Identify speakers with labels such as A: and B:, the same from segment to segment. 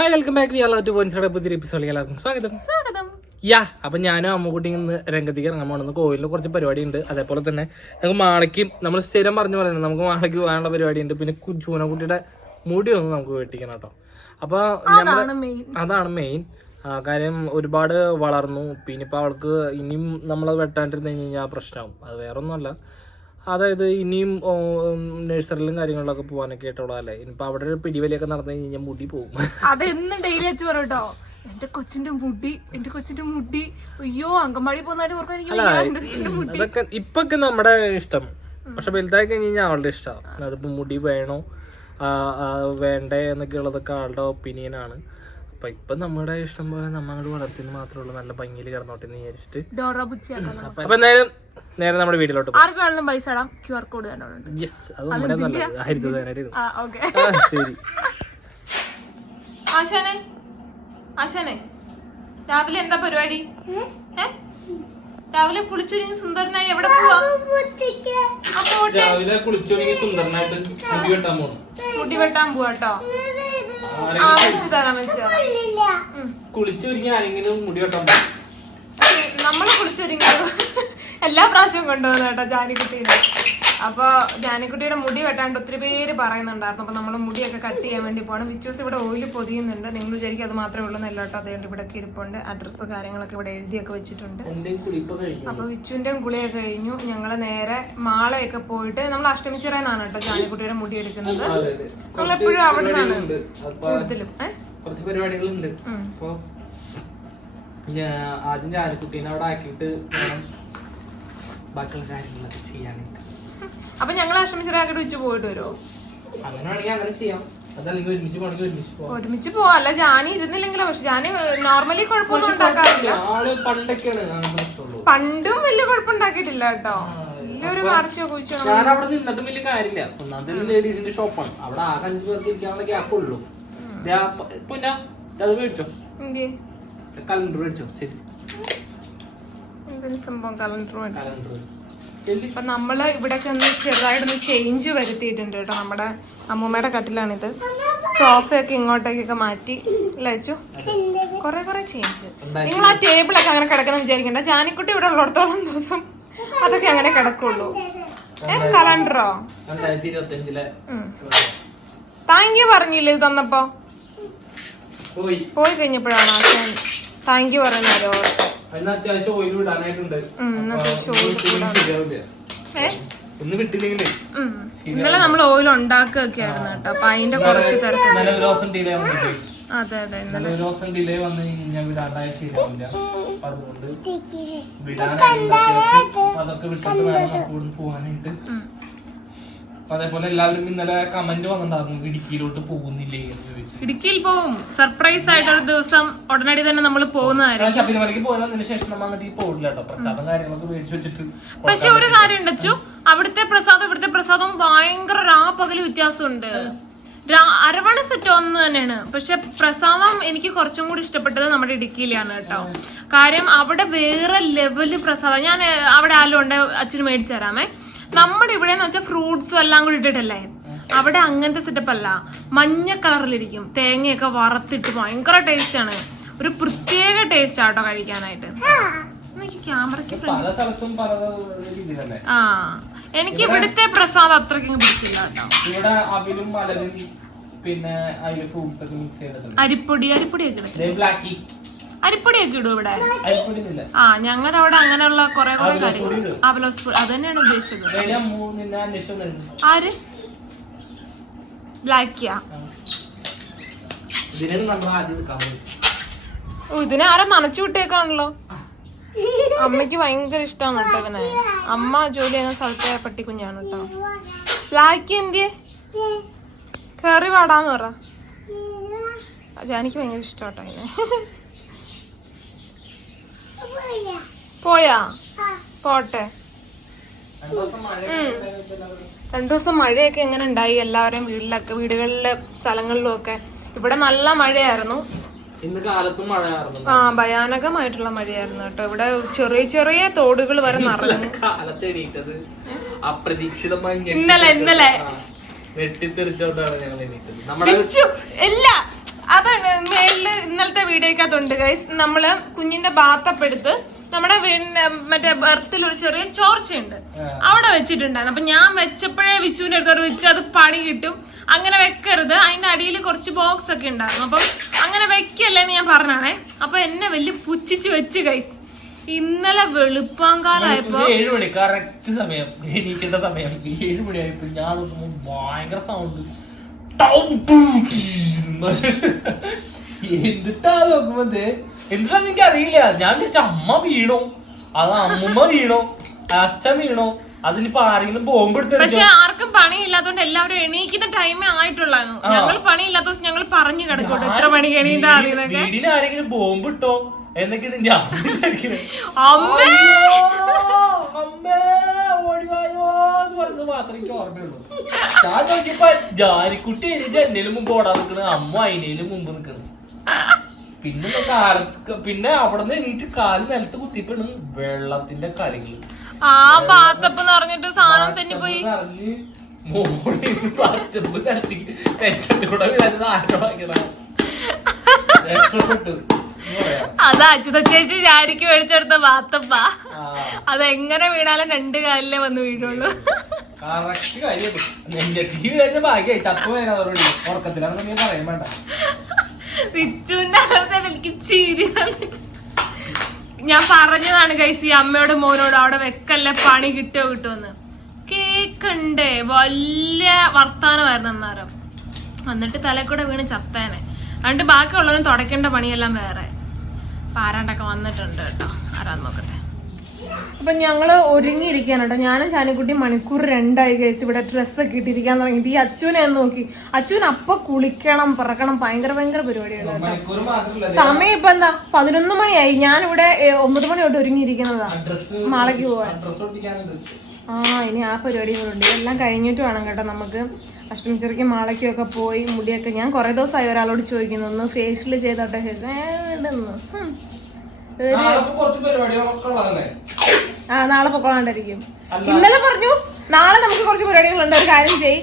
A: Hi welcome back V two points പുതിയ episode എല്ലാവർക്കും സ്വാഗതം.
B: സ്വാഗതം.
A: യാ അപ്പൊ ഞാനും അമ്മുക്കുട്ടി ഇന്ന് രംഗത്തേക്ക് ഇറങ്ങാൻ പോകുന്നത് കോവിലിൽ കുറച്ച് പരിപാടി ഉണ്ട് അതേപോലെ തന്നെ നമുക്ക് മാളയ്ക്കും നമ്മൾ സ്ഥിരം പറഞ്ഞു പറയുന്നത് നമുക്ക് മാളയ്ക്ക് പോകാനുള്ള പരിപാടി ഉണ്ട് പിന്നെ ജൂനക്കുട്ടിയുടെ മുടി ഒന്ന് നമുക്ക് വെട്ടിക്കണം കേട്ടോ. അപ്പൊ
B: അതാണ് മെയിൻ
A: കാര്യം ഒരുപാട് വളർന്നു. പിന്നെ ഇപ്പൊ അവൾക്ക് ഇനിയും നമ്മളത് വെട്ടാണ്ടിരുന്ന് കഴിഞ്ഞാൽ പ്രശ്നമാവും അത് വേറെ ഒന്നുമല്ല അതായത് ഇനിയും നഴ്സറിയിലും കാര്യങ്ങളിലൊക്കെ പോകാനൊക്കെ ആയിട്ടുള്ള അല്ലേ ഇനിയിപ്പോ അവിടെ ഒരു പിടിവലിയൊക്കെ നടന്നു കഴിഞ്ഞാൽ മുടി പോകും
B: അതെന്നും ഡെയിലി വെച്ച് പറയട്ടോ എന്റെ കൊച്ചിന്റെ മുടി എന്റെ കൊച്ചിന്റെ മുടി. അയ്യോ അങ്കമാടി പോകുന്ന ഇപ്പൊ
A: അതൊക്കെ ഇപ്പൊക്കെ നമ്മുടെ ഇഷ്ടം. പക്ഷെ വലുതായി കഴിഞ്ഞ് കഴിഞ്ഞാൽ അവളുടെ ഇഷ്ടമാണ് അതിപ്പോ മുടി വേണോ? വേണ്ടേ എന്നൊക്കെ ഉള്ളതൊക്കെ ആളുടെ ഒപ്പീനിയൻ ആണ്. അപ്പൊ ഇപ്പൊ നമ്മുടെ ഇഷ്ടം പോലെ നമ്മൾ അങ്ങോട്ട് വളർത്തിന്ന് മാത്രമേ ഉള്ളൂ. നല്ല ഭംഗിയിൽ കിടന്നോട്ടെ എന്ന് വിചാരിച്ചിട്ട്
B: ഡോറ
A: അപ്പൊ എന്തായാലും നേരെ നമ്മുടെ വീട്ടിലോട്ട് പോകും.
B: ആർക്ക് വേണമെങ്കിലും പൈസ ഇടാം. ക്യു ആർ കോഡ് തന്നെ ഉണ്ട്
A: യെസ് അത് നമ്മുടെ നല്ലത്. ഹരിതനായിട്ട്
B: ആ ഓക്കെ.
A: ശരി.
B: ആശാനെ? ആശാനെ? രാവിലെ എന്താ പരിപാടി? രാവിലെ കുളിച്ചൊരുങ്ങി സുന്ദരനായി എവിടെ.
A: രാവിലെ കുളിച്ചൊരുങ്ങി സുന്ദരനായിട്ട് മുടി വെട്ടാൻ പോകണം
B: മുടി വെട്ടാൻ പോവാട്ടോ.
A: കുളിച്ചൊരുങ്ങി ആരെങ്കിലും മുടി വെട്ടാൻ
B: നമ്മളെ കുളിച്ചൊരുങ്ങിയത് എല്ലാ പ്രാവശ്യവും കൊണ്ടുപോകുന്ന കേട്ടോ ജാനിക്കുട്ടീനെ അപ്പൊ ജാനിക്കുട്ടിയുടെ മുടി വെട്ടാണ്ട് ഒത്തിരി പേര് പറയുന്നുണ്ടായിരുന്നു. അപ്പൊ നമ്മൾ മുടിയൊക്കെ കട്ട് ചെയ്യാൻ വേണ്ടി പോകണം വിച്ചൂസ് ഇവിടെ ഓയിൽ പൊതിയുന്നുണ്ട്. നിങ്ങൾ വിചാരിക്കും അത് മാത്രമേ ഉള്ളൂ നല്ലോട്ടോ അതുകൊണ്ട് ഇവിടെ ഇരിപ്പുണ്ട്. അഡ്രസ്സ് കാര്യങ്ങളൊക്കെ ഇവിടെ എഴുതിയൊക്കെ വെച്ചിട്ടുണ്ട്.
A: എന്റെ കുളിപ്പ് കഴിഞ്ഞു?
B: അപ്പൊ വിച്ചുവിന്റെ കുളിയൊക്കെ കഴിഞ്ഞു. ഞങ്ങൾ നേരെ മാളയൊക്കെ പോയിട്ട് നമ്മൾ അഷ്ടമിച്ചിറന്നാണ് കേട്ടോ ജാനിക്കുട്ടിയുടെ മുടി എടുക്കുന്നത്. നമ്മളെപ്പോഴും അവിടെ നിന്നാണ്
A: പരിപാടികളുണ്ട്. അപ്പൊ
B: കൂടുതലും. ഏഹ്
A: കുറച്ച് പരിപാടികളുണ്ട്.
B: ഉം.
A: ആദ്യം ജാനക്കുട്ടീനെ അവിടെ ആക്കിയിട്ട് വേണം ബാക്കിയുള്ള കാര്യങ്ങളൊക്കെ ചെയ്യാനായിട്ട്.
B: അപ്പൊ ഞങ്ങൾ അഷ്ടമിച്ചിറയാക്കിട്ട് ഉച്ച പോയിട്ട് വരുമോ
A: ഒരുമിച്ച് പോവാം.
B: അല്ല ജാനി ഇരുന്നില്ലെങ്കിലോ? പക്ഷെ ജാനി നോർമലി കുഴപ്പമൊന്നും ഉണ്ടാക്കാറില്ല. പണ്ടും വലിയ കുഴപ്പമുണ്ടാക്കിയിട്ടില്ല കേട്ടോ. വലിയൊരു വെച്ചു
A: ലേഡീസിന്റെ ഷോപ്പാണ്. അവിടെ ആകെ അഞ്ചു പേർക്ക് ഇരിക്കാനുള്ള ഗ്യാപ്പ് ഉള്ളൂ. പിന്നെ അത് മേടിച്ചോ? കലണ്ടർ മേടിച്ചോ? ശരി.
B: സംഭവം കലണ്ടർ
A: കലണ്ടർ.
B: അപ്പൊ നമ്മൾ ഇവിടൊക്കെ ഒന്ന് ചെറുതായിട്ടൊന്ന് ചേഞ്ച് വരുത്തിയിട്ടുണ്ട് കേട്ടോ. നമ്മുടെ അമ്മൂമ്മയുടെ കട്ടിലാണിത്. സോഫയൊക്കെ ഇങ്ങോട്ടേക്കൊക്കെ മാറ്റി. ലച്ചു കൊറേ കൊറേ ചേഞ്ച് നിങ്ങൾ ആ ടേബിളൊക്കെ അങ്ങനെ കിടക്കണം വിചാരിക്കണ്ട. ജാനിക്കുട്ടി ഇവിടെ ഉള്ളിടത്തോളം ദിവസം അതൊക്കെ അങ്ങനെ കിടക്കുള്ളൂ. കലണ്ടറോ? താങ്ക് യു പറഞ്ഞില്ലേ ഇത് തന്നപ്പോ?
A: പോയി.
B: കഴിഞ്ഞപ്പോഴാണ് താങ്ക് യു പറയുന്നല്ലോ
A: അതിന് അത്യാവശ്യം ഓയിൽ വിടാനായിട്ടുണ്ട് ഒന്ന്. വിട്ടില്ലെങ്കിലേ
B: ഇന്നലെ നമ്മൾ ഓയിൽ ഉണ്ടാക്കുകയൊക്കെ ആയിരുന്നു കേട്ടോ. അപ്പൊ അതിന്റെ കുറച്ച് തിരക്ക്. അതെ അതെ ഇന്നലെ.
A: ഒരു ദിവസം ഡിലേ വന്നു കഴിഞ്ഞാൽ വിടാണ്ടായ ശരിയാവില്ല. അതുകൊണ്ട് വിടാനായിട്ട് അതൊക്കെ വിട്ടിട്ട് വേണം പോകാനായിട്ട്. അതേപോലെ എല്ലാവരും ഇന്നലെ കമന്റ് വന്നിട്ടുണ്ടായിരുന്നു ഇടുക്കിയിലോട്ട് പോകുന്നില്ലേ എന്ന് ചോദിച്ചു.
B: ഇടുക്കിയിൽ പോവും. സർപ്രൈസ് ആയിട്ട് ഒരു ദിവസം ഉടനടി തന്നെ നമ്മൾ
A: പോകുന്നതായിരുന്നു ശബരിമലയ്ക്ക് പോയതിനു ശേഷം നമ്മൾ അങ്ങോട്ട് പോകില്ല കേട്ടോ. പ്രസാദം കാര്യങ്ങളൊക്കെ മേടിച്ചു വെച്ചിട്ട്
B: പക്ഷെ ഒരു കാര്യം ഉണ്ടച്ചു അവിടുത്തെ പ്രസാദം ഇവിടുത്തെ പ്രസാദവും ഭയങ്കര രാപ്പകൽ വ്യത്യാസമുണ്ട് രാ- അരവണ സെറ്റ് ഒന്ന് തന്നെയാണ്. പക്ഷെ പ്രസാദം എനിക്ക് കുറച്ചും കൂടി ഇഷ്ടപ്പെട്ടത് നമ്മുടെ ഇടുക്കിയിലാണ് കേട്ടോ. കാര്യം അവിടെ വേറെ ലെവൽ പ്രസാദം. ഞാൻ അവിടെ ആലും ഉണ്ട് അച്ഛന് മേടിച്ചു തരാമേ. നമ്മുടെ ഇവിടെ എന്ന് വെച്ചാൽ ഫ്രൂട്ട്സും എല്ലാം കൂടി ഇട്ടിട്ടല്ലേ? അവിടെ അങ്ങനത്തെ സെറ്റപ്പ് അല്ല. മഞ്ഞ കളറിലിരിക്കും തേങ്ങയൊക്കെ വറുത്തിട്ട് ഭയങ്കര ടേസ്റ്റ് ആണ്. ഒരു പ്രത്യേക ടേസ്റ്റ് ആട്ടോ കഴിക്കാനായിട്ട്. എനിക്ക് ക്യാമറയ്ക്ക് ആ എനിക്ക് ഇവിടുത്തെ പ്രസാദം അത്രയ്ക്കും പിടിച്ചില്ല കേട്ടോ.
A: പിന്നെ
B: അരിപ്പൊടി അരിപ്പൊടിയൊക്കെ
A: ബ്ലാക്കി
B: അരിപ്പൊടിയൊക്കെ ഇടും ഇവിടെ? ആ ഞങ്ങളുടെ അവിടെ അങ്ങനെയുള്ള കുറെ കുറെ കാര്യങ്ങൾ. അവലോസ് പൊടി അത് തന്നെയാണ് ഉദ്ദേശിച്ചത്. ആര്? ബ്ലാക്കിയാ ഓ ഇതിനെ ആരോ നനച്ചു വിട്ടേക്കാണല്ലോ. അമ്മയ്ക്ക് ഭയങ്കര ഇഷ്ടമാണ് കേട്ടോ ഇവനെ. അമ്മ ജോലി ചെയ്യുന്ന സ്ഥലത്തെ പട്ടിക്കുഞ്ഞാണ് കേട്ടോ. ബ്ലാക്കി എന്തിയെ? കേറി വാടാന്ന് പറ. എനിക്ക് ഭയങ്കര ഇഷ്ടമാട്ടോ ഇതിനെ പോയാ? പോട്ടെ.
A: രണ്ട് ദിവസം
B: മഴയൊക്കെ എങ്ങനെ ഉണ്ടായി എല്ലാവരും വീട്ടിലൊക്കെ വീടുകളിലെ സ്ഥലങ്ങളിലും ഒക്കെ ഇവിടെ നല്ല മഴയായിരുന്നു.
A: ഇന്ന് കാലത്തും മഴയായിരുന്നു.
B: ആ ഭയാനകമായിട്ടുള്ള മഴയായിരുന്നു കേട്ടോ. ഇവിടെ ചെറിയ ചെറിയ തോടുകൾ വരെ നിറഞ്ഞു.
A: കാലത്ത് എണീറ്റത് അപ്രതീക്ഷിതമായി
B: ഇന്നലെ ഇന്നലെ.
A: വെട്ടിത്തെറിച്ചോണ്ടാണ് ഞങ്ങൾ എണീറ്റത്. നമ്മുടെ
B: ഇല്ല. അതാണ് ഇന്നലത്തെ വീഡിയോക്കകത്തുണ്ട് ഗൈസ് നമ്മൾ കുഞ്ഞിന്റെ ബാത്തപ്പ് എടുത്ത് നമ്മുടെ മറ്റേ ബർത്തിൽ ഒരു ചെറിയ ചോർച്ചയുണ്ട്. അവിടെ വെച്ചിട്ടുണ്ടായിരുന്നു. അപ്പൊ ഞാൻ വെച്ചപ്പോഴേ വിച്ചുവിന്റെ അടുത്തോട് വെച്ച് അത് പണി കിട്ടും. അങ്ങനെ വെക്കരുത്. അതിന്റെ അടിയിൽ കുറച്ച് ബോക്സ് ഒക്കെ ഉണ്ടായിരുന്നു. അപ്പം അങ്ങനെ വെക്കല്ലേന്ന് ഞാൻ പറഞ്ഞാണേ. അപ്പൊ എന്നെ വലിയ പുച്ഛിച്ച് വെച്ച് ഗൈസ് ഇന്നലെ വെളുപ്പാങ്കാലായപ്പോ
A: ഏഴ് മണി കറക്റ്റ് സമയം. എണീക്കേണ്ട സമയം. ഏഴ് മണിയായപ്പോ ഞാൻ ഭയങ്കര സൗണ്ട് എന്നിട്ടാ നോക്കുമ്പോ എന്നിട്ടാ എനിക്ക് അറിയില്ല ഞാൻ വിചാരിച്ച അമ്മ വീണോ. അത് അമ്മ വീണോ. അച്ഛൻ വീണോ. അതിനിപ്പോ ആരെങ്കിലും ബോംബ് എടുത്തെറിഞ്ഞോ
B: പക്ഷെ ആർക്കും പണിയില്ലാത്തോണ്ട് എല്ലാവരും എണീക്കുന്ന ടൈമേ ആയിട്ടുള്ളായിരുന്നു. ഞങ്ങൾ പണിയില്ലാത്ത ദിവസം ഞങ്ങൾ പറഞ്ഞു കിടക്കോട്ടെ എത്ര മണിക്ക്
A: വീടിന് ആരെങ്കിലും ബോംബ് ഇട്ടോ? എന്നൊക്കെയാണ് ഞാൻ വിചാരിക്കുന്നത്
B: അമ്മേ!
A: മാത്രമേ എനിക്ക് ഓർമ്മയുള്ളൂ. ഞാൻ നോക്കിയപ്പോ ജാരിക്കുട്ടി എന്നേലും മുമ്പ് ഓടാൻ നിക്കണ് അമ്മ അതിനേലും മുമ്പ് നിക്കണ്. പിന്നെ കാലത്ത് പിന്നെ അവിടെ നിന്ന് എണീറ്റ് കാൽ നിലത്ത് കുത്തിയപ്പോണ് വെള്ളത്തിന്റെ കളികൾ
B: ആ ബാത്തപ്പ് നിറഞ്ഞിട്ട് സാധനം തന്നെ പോയി
A: കടത്തി തെറ്റത്ത് കൂടെ ആരോഗ്യം രക്ഷപ്പെട്ടു.
B: അതാ അച്യുത ചേച്ചി ചാരിക്ക് മേടിച്ചെടുത്ത
A: വാത്തപ്പ.
B: അതെങ്ങനെ വീണാലും രണ്ട് കാലിലേ വന്ന് വീഴുള്ളൂ. എനിക്ക് ചിരി ഞാൻ പറഞ്ഞതാണ് കൈസി അമ്മയോട് മോനോട് അവിടെ വെക്കല്ല പണി കിട്ടോ കിട്ടുമെന്ന് കേക്കണ്ടേ? വലിയ വർത്താനമായിരുന്നു അന്നേരം. എന്നിട്ട് തലക്കൂടെ വീണ് ചത്തേനെ. അതുകൊണ്ട് ബാക്കിയുള്ളതും തുടയ്ക്കേണ്ട പണിയെല്ലാം വേറെ. പാരാണ്ടൊക്കെ ആരാണ്ടൊക്കെ വന്നിട്ടുണ്ട് കേട്ടോ. ആരാന്ന് നോക്കട്ടെ. അപ്പൊ ഞങ്ങൾ ഒരുങ്ങിയിരിക്കാണ് കേട്ടോ. ഞാനും ചാനിക്കുട്ടി മണിക്കൂർ രണ്ടായി കേസ് ഇവിടെ ഡ്രസ്സൊക്കെ ഇട്ടിരിക്കാൻ തുടങ്ങിയിട്ട്. ഈ അച്ഛനെ ഒന്ന് നോക്കി. അച്ഛൻ അപ്പൊ കുളിക്കണം പറക്കണം. ഭയങ്കര ഭയങ്കര പരിപാടിയാണ് സമയം ഇപ്പൊ എന്താ? പതിനൊന്ന് മണിയായി. ഞാനിവിടെ ഒമ്പത് മണി തൊട്ട് ഒരുങ്ങിയിരിക്കുന്നതാ മാളയ്ക്ക് പോവാൻ. ആ ഇനി ആ പരിപാടികളുണ്ട്. എല്ലാം കഴിഞ്ഞിട്ട് വേണം കേട്ടോ നമുക്ക്. അഷ്ടമിച്ചറിക്ക് മാളയ്ക്കും ഒക്കെ പോയി മുടിയൊക്കെ ഞാൻ കുറെ ദിവസമായി ഒരാളോട് ചോദിക്കുന്നു ഒന്ന് ഫേഷ്യൽ ചെയ്തോട്ടെ? ശേഷം ആ നാളെ പൊക്കോളാണ്ടായിരിക്കും. ഇന്നലെ പറഞ്ഞു നാളെ നമുക്ക് കുറച്ച് പരിപാടികളുണ്ട് ഒരു കാര്യം ചെയ്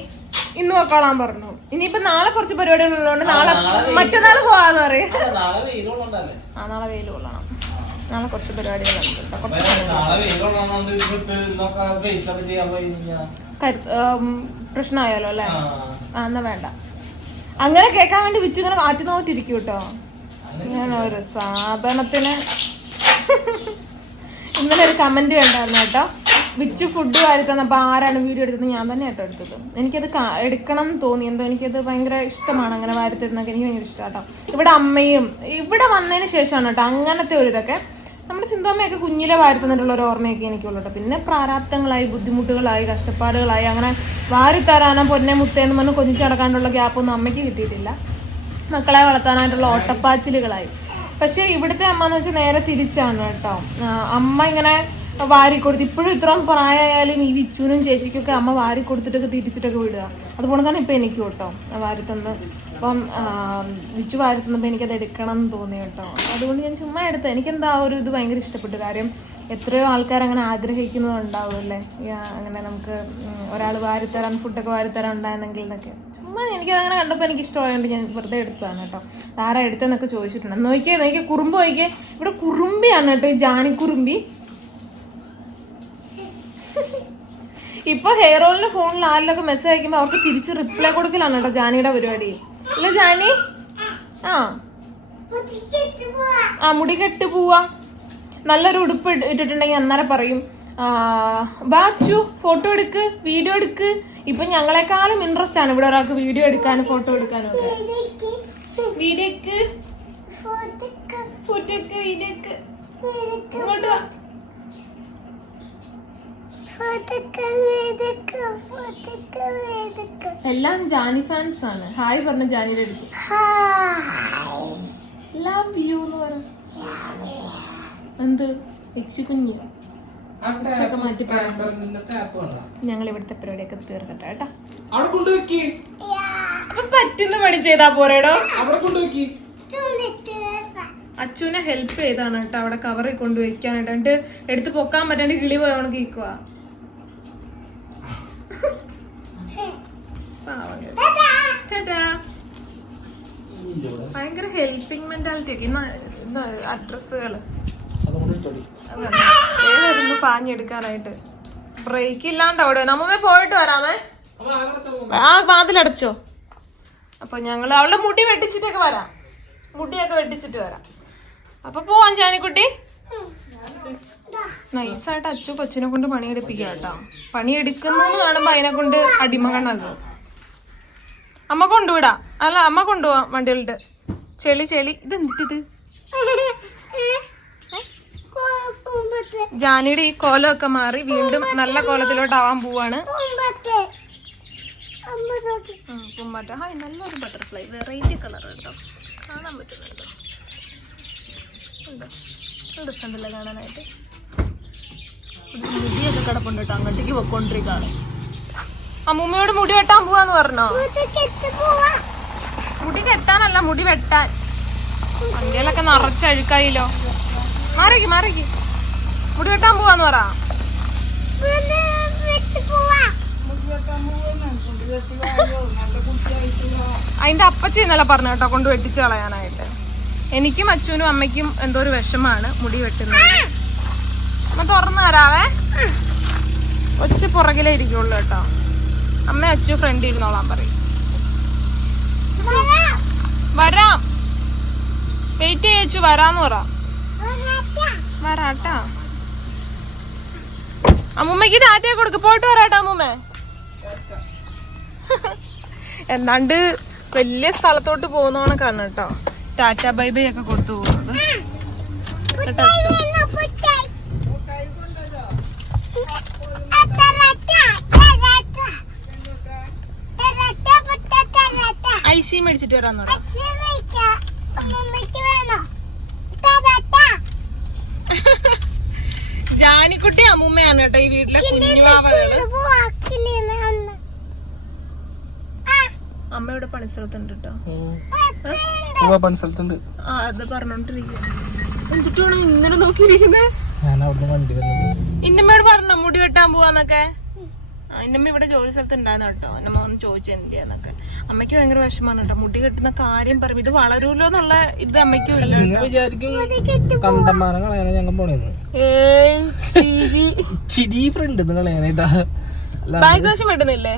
B: ഇന്ന് പൊക്കോളാൻ പറഞ്ഞു. ഇനിയിപ്പോ നാളെ കുറച്ച് പരിപാടികളുള്ളതുകൊണ്ട് നാളെ മറ്റന്നാൾ പോവാന്ന് പറയും. ആ നാളെ വെയിൽ കൊള്ളണം. നാളെ കുറച്ച് പരിപാടികളുണ്ട്. കുറച്ച് പ്രശ്നമായാലോ അല്ലേ?
A: ആ,
B: ആ എന്നാ വേണ്ട. അങ്ങനെ കേൾക്കാൻ വേണ്ടി വിച്ചു ഇങ്ങനെ മാറ്റി നോക്കിയിരിക്കും കേട്ടോ. ഞാൻ ഒരു സാധനത്തിന്. ഇന്നലെ ഒരു കമന്റ് കണ്ടായിരുന്നു കേട്ടോ. വിച്ച് ഫുഡ് വാരി തന്നപ്പോൾ ആരാണ് വീഡിയോ എടുത്തത്? ഞാൻ തന്നെ കേട്ടോ എടുത്തത്. എനിക്കത് എടുക്കണം എന്ന് തോന്നി. എന്തോ എനിക്കത് ഭയങ്കര ഇഷ്ടമാണ് അങ്ങനെ വാരി തരുന്നൊക്കെ എനിക്ക് ഭയങ്കര ഇഷ്ടമാണ് കേട്ടോ. ഇവിടെ അമ്മയും ഇവിടെ വന്നതിന് ശേഷമാണ് കേട്ടോ അങ്ങനത്തെ ഒരു ഇതൊക്കെ. നമ്മുടെ ചിന്തോമ്മയൊക്കെ കുഞ്ഞിലെ വാരി തന്നിട്ടുള്ള ഒരു ഓർമ്മയൊക്കെ എനിക്കുള്ളൂ പിന്നെ പ്രാരാബ്ദങ്ങളായി ബുദ്ധിമുട്ടുകളായി കഷ്ടപ്പാടുകളായി അങ്ങനെ വാരി തരാനോ പൊന്നെ മുത്തേന്ന് പറഞ്ഞ് കൊതിച്ചടക്കാനുള്ള ഗ്യാപ്പൊന്നും അമ്മയ്ക്ക് കിട്ടിയിട്ടില്ല. മക്കളെ വളർത്താനായിട്ടുള്ള ഓട്ടപ്പാച്ചിലുകളായി. പക്ഷെ ഇവിടുത്തെ അമ്മ എന്ന് വെച്ചാൽ നേരെ തിരിച്ചാണ് കേട്ടോ. അമ്മ ഇങ്ങനെ വാരി കൊടുത്ത് ഇപ്പോഴും ഇത്രയും പ്രായമായാലും ഈ വിച്ചുനും ചേച്ചിക്കൊക്കെ അമ്മ വാരി കൊടുത്തിട്ടൊക്കെ തിരിച്ചിട്ടൊക്കെ വിടുക അതുപോലെ തന്നെ ഇപ്പം എനിക്ക് കേട്ടോ വാരി തന്ന് അപ്പം വിച്ചു വാരി തന്നപ്പോൾ എനിക്കത് എടുക്കണം എന്ന് തോന്നി കേട്ടോ. അതുകൊണ്ട് ഞാൻ ചുമ്മാ എടുത്തത്. എനിക്കെന്താ ആ ഒരു ഇത് ഭയങ്കര ഇഷ്ടപ്പെട്ടു. കാര്യം എത്രയോ ആൾക്കാർ അങ്ങനെ ആഗ്രഹിക്കുന്നതുണ്ടാവുമല്ലേ? അല്ലേ ആ, അങ്ങനെ നമുക്ക് ഒരാൾ വാരിത്തരാൻ ഫുഡൊക്കെ വാരിത്തരാൻ ഉണ്ടായിരുന്നെങ്കിൽ എന്നൊക്കെ. ചുമ്മാ എനിക്കത് അങ്ങനെ കണ്ടപ്പോൾ എനിക്ക് ഇഷ്ടമായതുകൊണ്ട് ഞാൻ വെറുതെ എടുത്തതാണ് കേട്ടോ. ആരാ എടുത്തതെന്നൊക്കെ ചോദിച്ചിട്ടുണ്ട്. നോക്കിയേ നോക്കിയേ കുറുമ്പ് നോക്കിയേ. ഇവിടെ കുറുമ്പിയാണ് കേട്ടോ ഈ ജാനിക്കുറുമ്പി. ഇപ്പൊ ഹെയർ ഓയിലിന്റെ ഫോണിൽ ആരിലൊക്കെ മെസ്സേജ് അയക്കുമ്പോൾ അവർക്ക് തിരിച്ച് റിപ്ലൈ കൊടുക്കലാണ് കേട്ടോ ജാനിയുടെ പരിപാടി. അല്ല ജാനി. ആ. ആ മുടി കെട്ട് പോവാ. നല്ലൊരു ഉടുപ്പ് ഇട്ടിട്ടുണ്ടെങ്കിൽ അന്നേരം പറയും. ബാച്ചു ഫോട്ടോ എടുക്ക് വീഡിയോ എടുക്ക്. ഇപ്പൊ ഞങ്ങളെക്കാളും ഇൻട്രസ്റ്റ് ആണ് ഇവിടെ ഒരാൾക്ക് വീഡിയോ എടുക്കാനും ഫോട്ടോ എടുക്കാനും ഒക്കെ. വീഡിയോക്ക് ഫോട്ടോക്ക് വീഡിയോക്ക് ഇങ്ങോട്ട് വാ. എല്ലാം ജാനി ഫാൻസ് ആണ്. ഹായ് പറഞ്ഞ ജാനിയുടെ അടുത്ത്. ലവ് യു എന്ന് പറ. എന്ത്? എച്ചി കുഞ്ഞ്. മാറ്റി ഞങ്ങൾ ഇവിടുത്തെ പരിപാടിയൊക്കെ തീർക്കട്ടെ കേട്ടോ. പറ്റുന്ന പണി ചെയ്താ പോരേടോ. അച്ഛനെ ഹെൽപ്പ് ചെയ്താണ് കേട്ടോ. അവിടെ കവറിൽ കൊണ്ടുവയ്ക്കാനായിട്ട് എന്നിട്ട് എടുത്ത് പൊക്കാൻ പറ്റാണ്ട് കിളി പോയോണ്ട് ഭയങ്കര ഹെൽപ്പിംഗ് മെന്റാലിറ്റി ഒക്കെ. ഇന്ന് അഡ്രസ്സുകൾ
A: അതുകൊണ്ട് ഇട്ടോടി.
B: ഏതായിരുന്നു പാഞ്ഞെടുക്കാനായിട്ട്? ബ്രേക്ക് ഇല്ലാണ്ട് അവിടെ. നമ്മമ്മ പോയിട്ട് വരാമേ. ആ വാതിലടച്ചോ. അപ്പൊ ഞങ്ങൾ അവളുടെ മുടി വെട്ടിച്ചിട്ടൊക്കെ വരാം. മുടിയൊക്കെ വെട്ടിച്ചിട്ട് വരാം. അപ്പൊ പോവാൻ ജാനിക്കുട്ടി. നൈസായിട്ട് അച്ചു കൊച്ചിനെ കൊണ്ട് പണിയെടുപ്പിക്കുക കേട്ടോ പണിയെടുക്കുന്നു കാണുമ്പോ അതിനെ കൊണ്ട് അടിമകണ്ണത് അമ്മ കൊണ്ടുവിടാ. അല്ല അമ്മ കൊണ്ടുപോവാ വണ്ടികളുടെ ചെളി ചെളി. ഇത് എന്തിട്ടിത് ജാനിയുടെ ഈ കോലമൊക്കെ മാറി വീണ്ടും നല്ല കോലത്തിലോട്ട് ആവാൻ പോവാണ് പൂമ്പാറ്റ. നല്ലൊരു ബട്ടർഫ്ലൈ. വെറൈറ്റി കളർ കേട്ടോ കാണാൻ കാണാനായിട്ട്? മുടിയൊക്കെ കിടപ്പുണ്ട് കേട്ടോ. അങ്ങോട്ടേക്ക് പൊക്കോണ്ടിരിക്കാണ് അമ്മൂമ്മയോട് മുടി വെട്ടാൻ പോവാന്ന് പറഞ്ഞോ? മുടി കെട്ടാനല്ല മുടി വെട്ടാൻ. വണ്ടിയിലൊക്കെ നിറച്ചഴുക്കായില്ലോ. മാറിക്ക് മാറിക്ക്. മുടി വെട്ടാൻ പോവാന്ന് പറ. അതിന്റെ അപ്പച്ചി ഇന്നലെ പറഞ്ഞു കേട്ടോ കൊണ്ട് വെട്ടിച്ച് കളയാനായിട്ട്. എനിക്കും അച്ഛനും അമ്മയ്ക്കും എന്തോ ഒരു വിഷമാണ് മുടി വെട്ടുന്നത്. അമ്മ തുറന്നു തരാവേ. ഒച്ച പുറകിലേ ഇരിക്കുള്ളൂ കേട്ടോ. അമ്മ അച്ചു ഫ്രണ്ട് ഇരുന്നോളാൻ പറയും. വരാം. വെയിറ്റ് ചെയ്യച്ചു വരാന്ന് പറ. വരാട്ടാ. അമ്മൂമ്മക്ക് ടാറ്റയെ കൊടുക്ക്. പോയിട്ട് വരാട്ടോ അമ്മൂമ്മേ. എന്താണ്ട് വലിയ സ്ഥലത്തോട്ട് പോകുന്നതാണ് കാരണം കേട്ടോ. ടാറ്റ ബൈ ബൈ ഒക്കെ കൊടുത്തു പോകുന്നത്. കേട്ടോ ഐസി മേടിച്ചിട്ട് വരാന്ന് പറ. ജാനിക്കുട്ടി അമ്മൂമ്മയാണ് കേട്ടോ ഈ വീട്ടിലെ കുഞ്ഞുവാവകൾ അമ്മയുടെ പണിസ്ഥലത്തുണ്ട് കേട്ടോ.
A: പണിസ്ഥലത്തുണ്ട് ഉവ്വ, പണി സ്ഥലത്തുണ്ട്.
B: ആ അത് പറഞ്ഞോണ്ടിരിക്കുക എന്നിട്ടാണ് ഇങ്ങനെ നോക്കിയിരിക്കുന്നത്
A: ഞാൻ അവിടുന്ന് വണ്ടി വന്നത്.
B: ഇന്നമ്മയോട് പറഞ്ഞോ മുടി വെട്ടാൻ പോവാന്നൊക്കെ. ആ, ഇന്നമ്മ ഇവിടെ ജോലി സ്ഥലത്ത് ഉണ്ടായിരുന്നു കേട്ടോ. എന്നമ്മ ഒന്ന് ചോദിച്ചു എന്ത് ചെയ്യാന്നൊക്കെ. അമ്മയ്ക്ക് ഭയങ്കര വിഷമാണ് കേട്ടോ. മുടി കെട്ടുന്ന കാര്യം പറയും ഇത് വളരൂല്ലോ എന്നുള്ള ഇത് അമ്മയ്ക്കും ഇല്ല
A: വിചാരിക്കും കണ്ടമാനം കളയാനാ ഞങ്ങൾ പോണേന്ന്.
B: ഏയ്, ചിരി.
A: ചിരി ഫ്രണ്ട് കളയാനായിട്ടാ. അല്ല
B: ബാഗ് വശം വെട്ടുന്നില്ലേ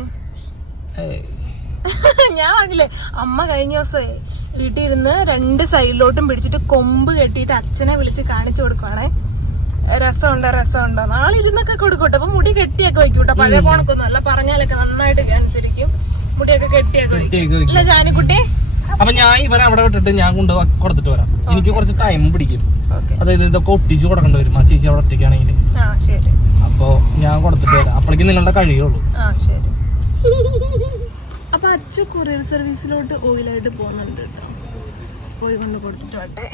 B: ഞാൻ പറഞ്ഞില്ലേ അമ്മ കഴിഞ്ഞ ദിവസമേ വീട്ടിൽ ഇരുന്ന് രണ്ട് സൈഡിലോട്ടും പിടിച്ചിട്ട് കൊമ്പ് കെട്ടിയിട്ട് അച്ഛനെ വിളിച്ച് കാണിച്ചു കൊടുക്കുവാണേ. രസമുണ്ടോ രസമുണ്ട്. നാളെ ഇരുന്നൊക്കെ കൊടുക്കൂട്ടോ. അപ്പൊ മുടി കെട്ടിയൊക്കെ വെക്കൂട്ടോ പഴയ പോണക്കൊന്നും അല്ല പറഞ്ഞാലൊക്കെ നന്നായിട്ട് അനുസരിക്കും. മുടിയൊക്കെ കെട്ടിയൊക്കെ വെക്കും
A: അല്ല.
B: ഇല്ല ജാനിക്കുട്ടി
A: അപ്പൊ ഞാൻ ഇവരെ അവിടെ വിട്ടിട്ട് ഞാൻ കൊണ്ട് കൊടുത്തിട്ട് വരാം. എനിക്ക് കുറച്ച് ടൈം പിടിക്കും. അതായത് ഇതൊക്കെ ഒട്ടിച്ച് കൊടുക്കേണ്ടി വരും. ആ ചേച്ചി അവിടെ ഒറ്റയ്ക്കാണെങ്കിൽ.
B: ആ ശരി.
A: അപ്പൊ ഞാൻ കൊടുത്തിട്ട് വരാം. അപ്പോഴേക്കും നിങ്ങളുടെ കഴിയുള്ളൂ.
B: ആ ശരി. അപ്പൊ അച്ഛ കൊറിയർ സർവീസിലോട്ട് ഓയിലായിട്ട് പോകുന്നുണ്ട് കേട്ടോ. പോയി കൊണ്ട് കൊടുത്തിട്ട് വട്ടെ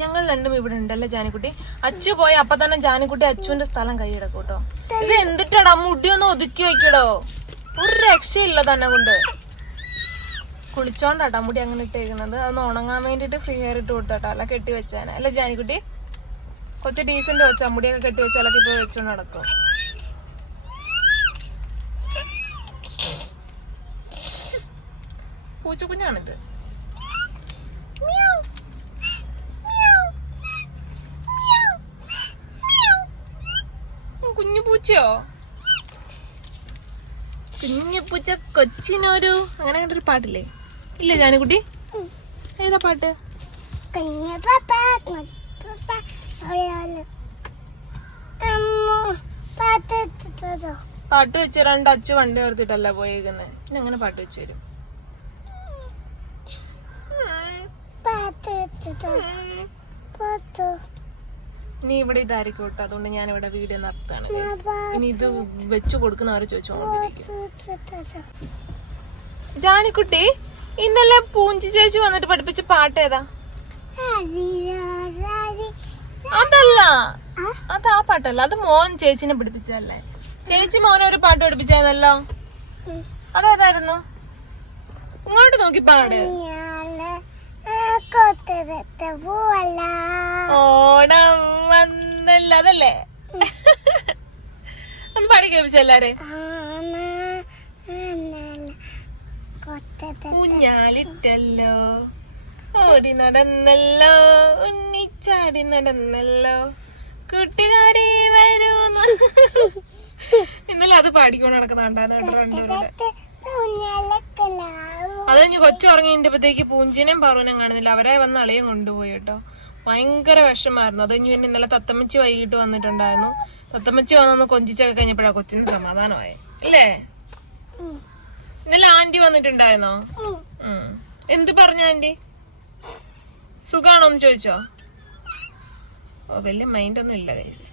B: ഞങ്ങൾ രണ്ടും ഇവിടെ ഉണ്ടല്ലേ ജാനിക്കുട്ടി? അച്ചു പോയി അപ്പൊ തന്നെ ജാനിക്കുട്ടി അച്ചുവിന്റെ സ്ഥലം കൈയിടക്കും കേട്ടോ ഇത് എന്തിട്ടാടാ? മുടി ഒന്ന് ഒതുക്കി വെക്കടോ. ഒരു രക്ഷയില്ല തന്നെ കൊണ്ട്. കുളിച്ചോണ്ടാട്ടാ മുടി അങ്ങനെ ഇട്ടേക്കുന്നത്. അതൊന്ന് ഉണങ്ങാൻ വേണ്ടിട്ട് ഫ്രീ ഹെയർ ഇട്ട് കൊടുത്തോട്ടോ. അല്ല കെട്ടി വെച്ചാൽ അല്ലെ ജാനിക്കുട്ടി കൊച്ചു ഡീസന്റ് വെച്ചാ. മുടിയൊക്കെ കെട്ടി വെച്ചാലൊക്കെ ഇപ്പൊ വെച്ചോണ്ട് നടക്കും. പൂച്ചക്കുഞ്ഞാണിത്. പൂച്ചയോ കുഞ്ഞു പൂച്ച കൊച്ചിനൊരു അങ്ങനെ കണ്ടൊരു പാട്ടില്ലേ? ഇല്ല ജാനുകുട്ടി? ഏതാ പാട്ട്? പാട്ട് വെച്ച് രണ്ട് അച്ഛ വണ്ടി നിർത്തിട്ടല്ല പോയേക്കുന്നത് പിന്നെ അങ്ങനെ പാട്ട് വെച്ച് വരും. ഇനി ഇവിടെ ഇതായിരിക്കും കേട്ടോ. അതുകൊണ്ട് ഞാൻ ഇവിടെ വീഡിയോ നിർത്തുകയാണ് ഇനി ഇത് വെച്ചു കൊടുക്കുന്നവരെ ചോദിച്ചോണ്ടിരിക്കും ജാനിക്കുട്ടി ഇന്നലെ പൂഞ്ചി ചേച്ചി വന്നിട്ട് പഠിപ്പിച്ച പാട്ട് ഏതാ? അതല്ല. അത് ആ പാട്ടല്ല. അത് മോൻ ചേച്ചിനെ പഠിപ്പിച്ചതല്ലേ. ചേച്ചി മോനെ ഒരു പാട്ട് പഠിപ്പിച്ചായിരുന്നല്ലോ അതേതായിരുന്നു? ഇങ്ങോട്ട് നോക്കി പാട്. ഓണം വന്നല്ല അതല്ലേ? ഒന്ന് പാടി കേൾപ്പിച്ച എല്ലാരെ. ഊഞ്ഞാലിട്ടല്ലോ ഓടി നടന്നല്ലോ ഉണ്ണിച്ചാടി നടന്നല്ലോ. കൂട്ടുകാരെ വരൂന്ന്. ഇന്നലെ അത് പാടിക്കൊണ്ട് നടക്കുന്നുണ്ടായിരുന്നു കേട്ടോ അത് കഴിഞ്ഞ് പൂഞ്ചിനെയും പാറുവിനെയും കാണുന്നില്ല. അവരെ വന്ന് അളിയും കൊണ്ടുപോയി കേട്ടോ. ഭയങ്കര വിഷമായിരുന്നു അത് കഴിഞ്ഞ് പിന്നെ ഇന്നലെ തത്തമ്മച്ചി വൈകിട്ട് വന്നിട്ടുണ്ടായിരുന്നു. തത്തമ്മച്ചി വന്നൊന്ന് കൊഞ്ചിച്ചൊക്കെ കഴിഞ്ഞപ്പോഴാ കൊച്ചിന് സമാധാനമായി. അല്ലേ ഇന്നലെ ആന്റി വന്നിട്ടുണ്ടായിരുന്നോ? എന്ത് പറഞ്ഞ ആന്റി? സുഖാണോന്ന് ചോദിച്ചോ? ഓ വലിയ മൈൻഡ് ഒന്നും ഇല്ല ഗൈസ്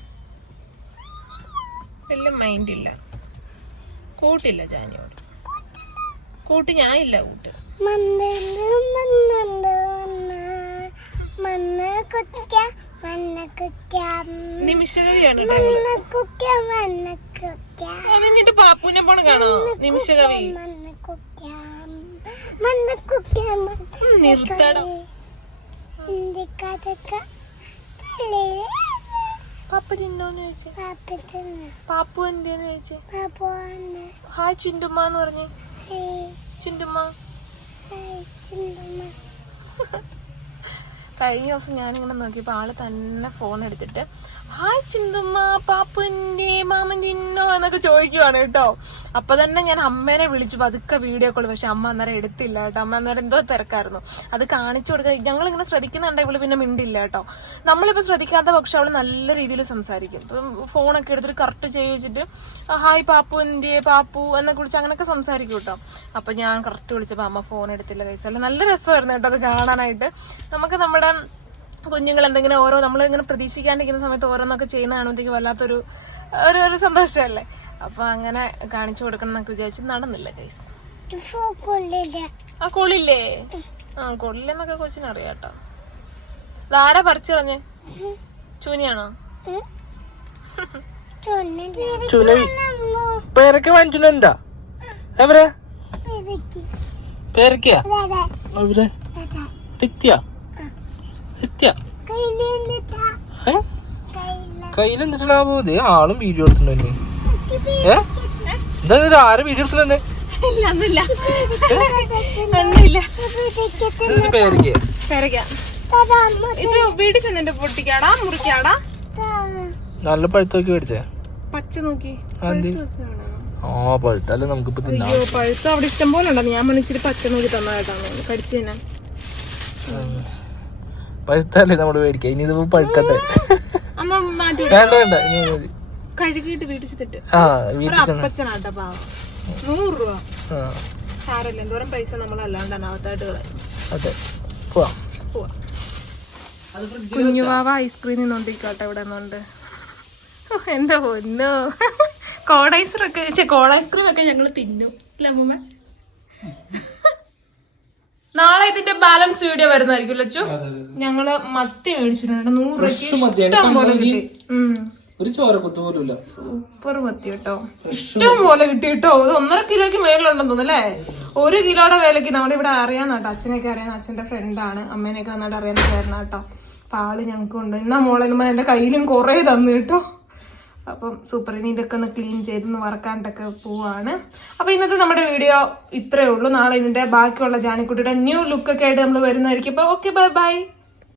B: വലിയ മൈൻഡ് ഇല്ല കൂട്ടില്ല ജാനിയോട്. കൂട്ട് ഞാൻ ഇല്ല കൂട്ട് നിമിഷകവിയാണ് പാപ്പുവിനെ പോണ കാണോ. നിമിഷകവി. നിർത്തണം. പാപ്പ ചിന്തോന്ന് ചോദിച്ചേ പാപ്പു എന്തേന്ന് ചോദിച്ചേ ഹായ് ചിന്തുമ്മ എന്ന് പറഞ്ഞേ ചിന്തുമ്മ കഴിഞ്ഞ ദിവസം ഞാനിങ്ങനെ നോക്കിയപ്പോൾ ആൾ തന്നെ ഫോൺ എടുത്തിട്ട് ഹായ് ചിന്തുമ്മ പാപ്പുന്റെ മാമന്റെ ഇന്നോ എന്നൊക്കെ ചോദിക്കുവാണ് കേട്ടോ. അപ്പൊ തന്നെ ഞാൻ അമ്മേനെ വിളിച്ചു. പതുക്കെ വീഡിയോ കോൾ പക്ഷെ അമ്മ അന്നേരം എടുത്തില്ല കേട്ടോ. അമ്മ അന്നേരം എന്തോ തിരക്കായിരുന്നു. അത് കാണിച്ചു കൊടുക്കാൻ ഞങ്ങൾ ഇങ്ങനെ ശ്രദ്ധിക്കുന്നുണ്ട് ഇവൾ പിന്നെ മിണ്ടില്ല കേട്ടോ. നമ്മളിപ്പോ ശ്രദ്ധിക്കാത്ത പക്ഷെ അവൾ നല്ല രീതിയിൽ സംസാരിക്കും. ഫോണൊക്കെ എടുത്തിട്ട് കറക്റ്റ് ചെയ്യിച്ചിട്ട് ഹായ് പാപ്പു എന്തിയെ പാപ്പു എന്നെ കുറിച്ച് അങ്ങനെയൊക്കെ സംസാരിക്കും കേട്ടോ. അപ്പൊ ഞാൻ കറക്റ്റ് വിളിച്ചപ്പോ അമ്മ ഫോൺ എടുത്തില്ല കൈസല്ല നല്ല രസമായിരുന്നു കേട്ടോ അത് കാണാനായിട്ട്. നമുക്ക് നമ്മുടെ കുഞ്ഞുങ്ങൾ എന്തെങ്കിലും ഓരോ നമ്മൾ ഇങ്ങനെ പ്രതീക്ഷിക്കാണ്ടിരിക്കുന്ന സമയത്ത് ഓരോന്നൊക്കെ ചെയ്യുന്ന കാണുമ്പോഴത്തേക്ക് വല്ലാത്തൊരു ഒരു ഒരു സന്തോഷമല്ലേ? അപ്പൊ അങ്ങനെ കാണിച്ചു കൊടുക്കണം എന്നൊക്കെ വിചാരിച്ചു നടന്നില്ല ഗൈസ് ആ കൊള്ളില്ലേ ആ കൊള്ളില്ലെന്നൊക്കെ കൊച്ചിന് അറിയാം കേട്ടോ ഇതാരാ പറിച്ചു കളഞ്ഞ്? ചൂനിയാണോ?
A: പേരൊക്കെ വാങ്ങിച്ചുണ്ടാ എവരെ? പേരൊക്കെയാ എവരെ എത്തിയ എത്തിയ? ഏ? കയ്യിലെന്തിട്ടാ പോകുന്നത് ആളും വീഡിയോ എടുത്തിട്ടുണ്ടല്ലേ ഏ? എന്താ ആരും ആരെ വീഡിയോ എടുത്തിട്ടുണ്ടേ നല്ല പഴുത്തൊക്കെ മേടിച്ചേ?
B: പച്ച നോക്കി?
A: ആ പഴുത്താലും നമുക്കിപ്പോ തിന്നാം
B: അയ്യോ പഴുത്ത അവിടെ ഇഷ്ടം പോലെ ഉണ്ടോ ഞാൻ മണിച്ചിട്ട് പച്ച നോക്കി തന്നതായിട്ടാണ്. കടിച്ചു തന്നെ
A: പഴുത്താലേ നമ്മൾ മേടിക്കാം. ഇനി ഇതിപ്പോ പഴുക്കട്ടെ.
B: അമ്മ മാറ്റി
A: വേണ്ട വേണ്ട ഇനി മതി.
B: കഴുകിയിട്ട് വീട്ടിൽ ചെന്നിട്ട്
A: ആ
B: ഒരു
A: വീട്ടിൽ ചെന്ന്
B: അപ്പച്ചനാട്ടാ പാവം. നൂറ് രൂപ. സാരല്ല എന്തോരം പൈസ നമ്മൾ അല്ലാണ്ട് അനാവത്തായിട്ട് കളയും.
A: അതെ. പോവാം.
B: പോവാ. കുഞ്ഞുവാവ ഐസ്ക്രീം നിന്നോണ്ടിരിക്കട്ടെ ഇവിടെ നിന്നുണ്ട്. എന്താ പൊന്നു? കോഡ് ഐസ്ക്രീം ഒക്കെ കോഡ് ഐസ്ക്രീം ഒക്കെ ഞങ്ങൾ തിന്നു. അല്ലേ അമ്മൂമ്മ? നാളെ ഇതിന്റെ ബാലൻസ് വീഡിയോ വരുന്നതായിരിക്കും ലച്ചു ഞങ്ങൾ മത്തി മേടിച്ചിട്ടുണ്ട്. നൂറ്
A: ഒരു ചോര കുത്തു പോലും ഇല്ല
B: സൂപ്പർ മത്തി കേട്ടോ. ഇഷ്ടം പോലെ കിട്ടി കേട്ടോ. ഇത് ഒന്നര കിലോയ്ക്ക് മേളിലുണ്ടെന്ന് തോന്നുന്നു അല്ലേ? ഒരു കിലോയുടെ വിലക്ക് നമ്മുടെ ഇവിടെ അറിയാന്ന് കേട്ടോ അച്ഛനൊക്കെ അറിയാൻ അച്ഛന്റെ ഫ്രണ്ടാണ് അമ്മേനെയൊക്കെ നന്നായിട്ട് അറിയാൻ ചേർന്ന കേട്ടോ. അപ്പൊ ആൾ ഞങ്ങൾക്ക് ഉണ്ട്. എന്നാ മോളെ നമ്മൾ എന്റെ കയ്യിലും കുറേ തന്നു കേട്ടോ. അപ്പം സൂപ്പർ ഇനി ഇതൊക്കെ ഒന്ന് ക്ലീൻ ചെയ്ത് ഒന്ന് വറക്കാണ്ടൊക്കെ പോവാണ്. അപ്പം ഇന്നത്തെ നമ്മുടെ വീഡിയോ ഇത്രയേ ഉള്ളൂ. നാളെ ഇതിന്റെ ബാക്കിയുള്ള ജാനിക്കുട്ടിയുടെ ന്യൂ ലുക്കൊക്കെ ആയിട്ട് നമ്മൾ വരുന്നതായിരിക്കും. അപ്പോൾ ഓക്കെ ബൈ ബൈ